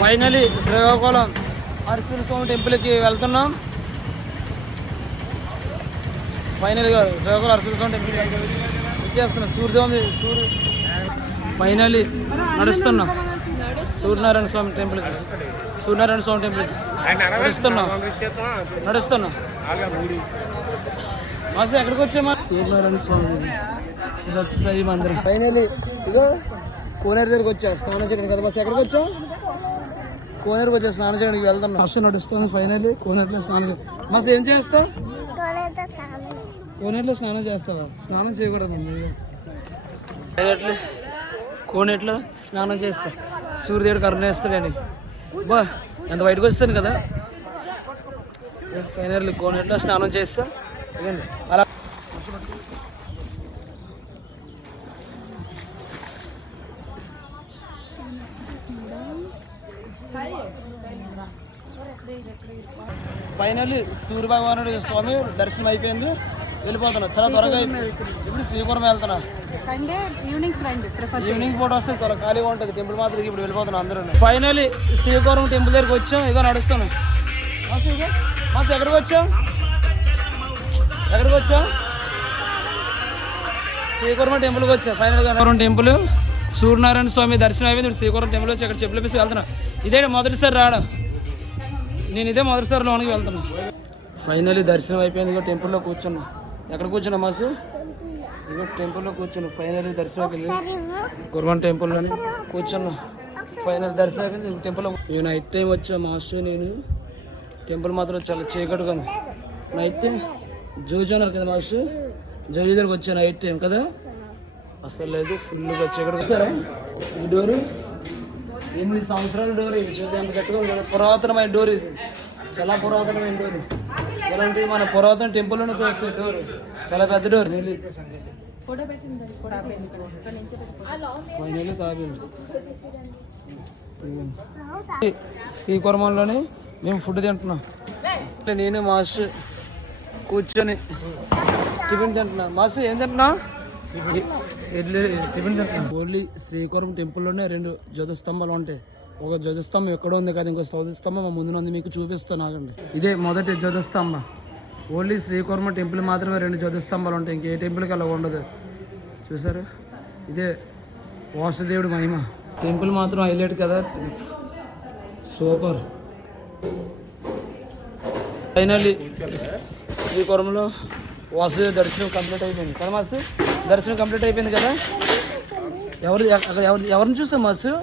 Finally Srikakulam అరసూరు స్వామి టెంపుల్కి వెళ్తున్నాం. ఫైనల్గా శ్రీకాకుళం అరసూరు స్వామి టెంపుల్కి వచ్చేస్తున్నాం. సూర్య ఫైనలీ నడుస్తున్నాం సూర్యనారాయణ స్వామి టెంపుల్కి. సూర్యనారాయణ స్వామి టెంపుల్కి నడుస్తున్నాం. మాస్టర్ ఎక్కడికి వచ్చామా? సూర్యనారాయణ స్వామి సత్యసాయి మందిరం. ఫైనలీ ఇదో కోనేరు దగ్గరికి వచ్చా స్నానం చేయడానికి కదా. మాస్టర్ ఎక్కడికి వచ్చాం? కోనేరుకి వచ్చా స్నానం చేయడానికి వెళ్తాం. మాస్టర్ నడుస్తుంది. ఫైనలీ కోనేరులో స్నానం చేస్తాం. మాస్టర్ ఏం చేస్తావు? కోనేరులో స్నానం చేస్తావా? స్నానం చేయకూడదండి. కోనేట్లో స్నానం చేస్తా. సూర్యదేవుడు కరుణేస్తాడని బా ఎంత బయటకు వస్తాను కదా. ఫైనల్లీ కోనేట్లో స్నానం చేస్తా. అలా ఫైనల్లీ సూర్య భగవానుడి స్వామి దర్శనం అయిపోయింది. వెళ్ళిపోతున్నా చాలా త్వరగా. ఇప్పుడు శ్రీపురం వెళ్తున్నా. ఈవినింగ్ పూట వస్తే చాలా ఖాళీగా ఉంటుంది టెంపుల్ మాత్రం. ఇప్పుడు వెళ్ళిపోతున్నాం అందరూ. ఫైనల్లీ శ్రీపురం టెంపుల్ దగ్గరికి వచ్చాం. ఇక నడుస్తాను. మాకు ఎక్కడికి వచ్చాం? శ్రీపురం టెంపుల్కి వచ్చా. ఫైనల్గా శ్రీపురం టెంపుల్ సూర్యనారాయణ స్వామి దర్శనం అయిపోయింది. ఇప్పుడు శ్రీపురం టెంపుల్ వచ్చి అక్కడ చెప్పులు వేసి వెళ్తున్నా. ఇదే మొదటిసారి రావడం. నేను ఇదే మొదటిసారి లోనికి వెళ్తున్నా. ఫైనల్లీ దర్శనం అయిపోయింది. ఇక టెంపుల్లో కూర్చున్నా. ఎక్కడ కూర్చున్నా మాసు? ఇక టెంపుల్లో కూర్చున్నా. ఫైనల్లీ దర్శనం అయిపోయింది. గురువన్ టెంపుల్లోని కూర్చున్నా. ఫైనల్ దర్శనం అయిపోయింది టెంపుల్లో. నేను నైట్ టైం వచ్చా మాస్టర్. నేను టెంపుల్ మాత్రం చాలా చీకటిగా నైట్ టైం. జోజు అన్నారు కదా మాస్టర్. జోజు దగ్గరకు వచ్చా నైట్ టైం కదా. అసలు లేదు, ఫుల్గా చీకటి. వస్తారా? ఈ డోరు 8 సంవత్సరాల డోర్. ఇది చూస్తే ఎంత గట్టిగా పురాతనమైన డోర్. ఇది చాలా పురాతనమైన డోర్. ఎలాంటి మన పురాతన టెంపుల్లోనే చూస్తే డోర్ చాలా పెద్ద డోర్. ఫైనల్లీ తాపింది. శ్రీకుర్మంలోనే మేము ఫుడ్ తింటున్నాం. నేను మాస్టర్ కూర్చొని టిఫిన్ తింటున్నా. మాస్టర్ ఏం తింటున్నా? టిఫిన్ తింటున్నా. ఓన్లీ శ్రీకురం టెంపుల్లోనే 2 ధ్వజస్తంభాలు ఉంటాయి. ఒక ధ్వజస్తంభం ఎక్కడ ఉంది కదా, ఇంకో ధ్వజస్తంభం మా ముందున ఉంది. మీకు చూపిస్తాను ఆగండి. ఇదే మొదటి ధ్వజస్తంభం. ఓన్లీ శ్రీకుర్మ టెంపుల్ మాత్రమే 2 ధ్వజస్తంభాలు ఉంటాయి. ఇంకే టెంపుల్కి అలా ఉండదు. చూసారు? ఇదే వాసుదేవుడి మహిమ. టెంపుల్ మాత్రం హైలైట్ కదా, సూపర్. ఫైనల్లీ శ్రీకుర్మలో వాసుదేవ దర్శనం కంప్లీట్ అయిపోయింది కదా మాస్టర్. దర్శనం కంప్లీట్ అయిపోయింది కదా. ఎవరిని చూస్తాం మాస్టర్?